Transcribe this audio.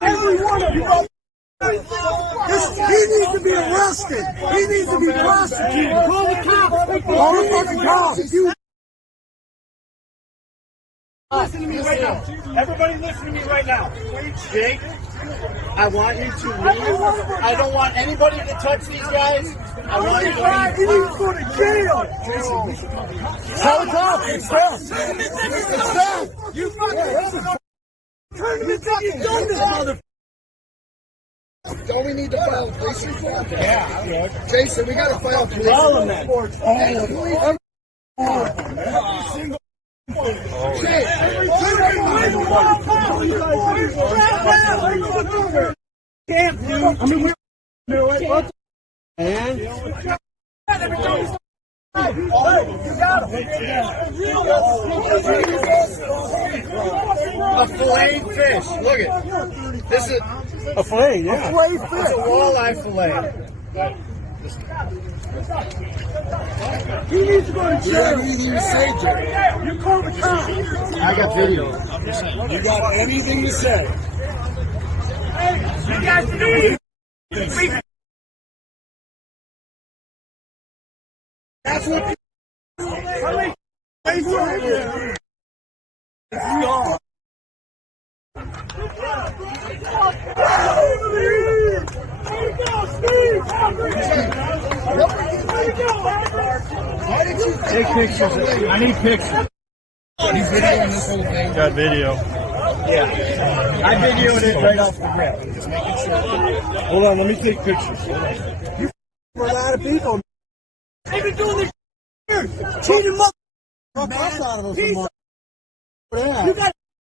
Every one of you. He needs to be arrested. He needs to be prosecuted. Call the cops. Call the fucking cops. Listen to me right now. Everybody listen to me right now. Jake, I want you to leave. I don't want anybody to touch these guys. I want you to leave. He needs to go to jail. Tell the cops. It's them. It's them. You fucking turn him into you done this, mother. Don't we need to file a police report? Yeah. Jason, we got to file a police report. Can't do. I mean, we do it. And A filleted fish. Look at this is a fillet, yeah. A fillet fish. it's a walleye fillet. He needs to go to jail. You didn't even say, Jay. You call the cops. I got video. You got anything to say? You guys leave. That's what. Take pictures. I need pictures. He's videoing this whole thing. Got video. Yeah. I videoed it right off the rip. Hold on, let me take pictures. You a lot of people. They've been doing this cheating mother. You got